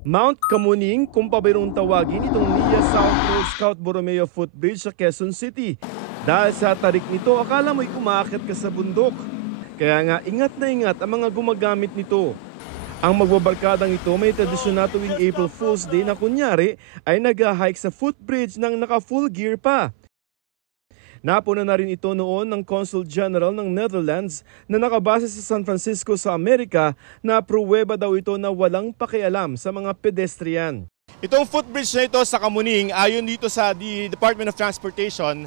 Mount Kamuning kung pabirong tawagin itong Nia South Pole Scout Borromeo Footbridge sa Quezon City. Dahil sa tarik nito, akala mo'y umaakit ka sa bundok. Kaya nga ingat na ingat ang mga gumagamit nito. Ang magbabarkadang ito may tradisyon na tuwing April Fool's Day na kunyari ay nag-hike sa footbridge ng naka-full gear pa. Napuna na rin ito noon ng Consul General ng Netherlands na nakabase sa San Francisco sa Amerika na pruweba daw ito na walang pakialam sa mga pedestrian. Itong footbridge na ito sa Kamuning, ayon dito sa Department of Transportation,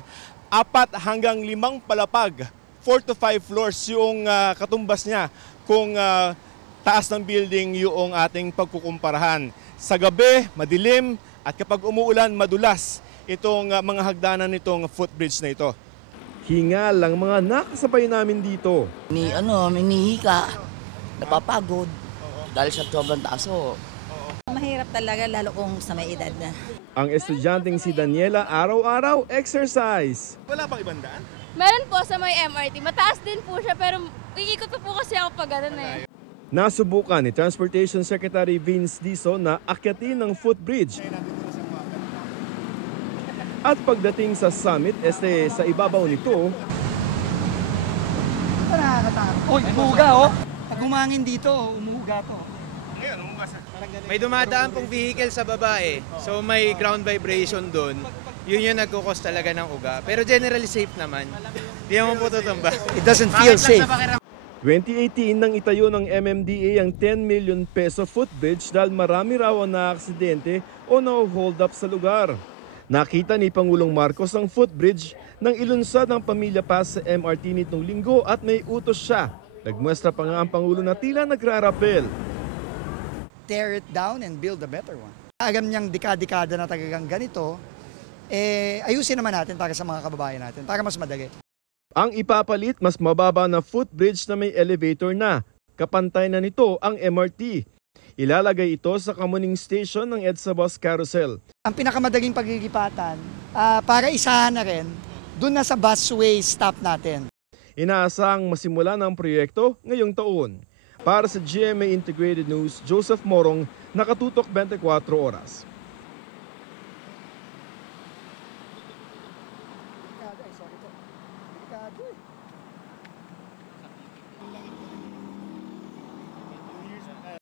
4 hanggang 5 palapag, 4 to 5 floors yung katumbas niya kung taas ng building yung ating pagkukumparahan. Sa gabi, madilim at kapag umuulan, madulas itong mga hagdanan nitong footbridge na ito. Hingal lang mga nakasabay namin dito. Minihika, napapagod dahil sa sobrang taas. Mahirap talaga lalo kung sa may edad na. Ang estudyanteng si Daniela araw-araw exercise. Wala pang ibang daan? Meron po sa may MRT. Mataas din po siya pero iikot pa po kasi ako pag gano'n eh. Nasubukan ni Transportation Secretary Vince Dizon na akyatin ng footbridge. At pagdating sa summit, sa ibabaw nito, umuuga Pag dito, umuuga to. May dumadaan pong vehicle sa baba So may ground vibration doon. Yun yung nagkukos talaga ng uga. Pero generally safe naman. Di naman po tutumba. It doesn't feel safe. 2018 nang itayo ng MMDA ang 10 million peso footbridge dahil marami raw ang naaksidente o na-hold up sa lugar. Nakita ni Pangulong Marcos ang footbridge nang ilunsad ng Pamilya Pass sa MRT nitong linggo at may utos siya. Nagmuestra pa nga ang Pangulo na tila nagrarapel. Tear it down and build a better one. Agam niyang dekada na talagang ganito, ayusin naman natin para sa mga kababayan natin, para mas madali. Ang ipapalit mas mababa na footbridge na may elevator na. Kapantay na nito ang MRT. Ilalagay ito sa Kamuning Station ng EDSA Bus Carousel. Ang pinakamadaling paglilipatan, para isahan na rin, dun na sa busway stop natin. Inaasang masimula ng proyekto ngayong taon. Para sa GMA Integrated News, Joseph Morong, Nakatutok 24 Oras.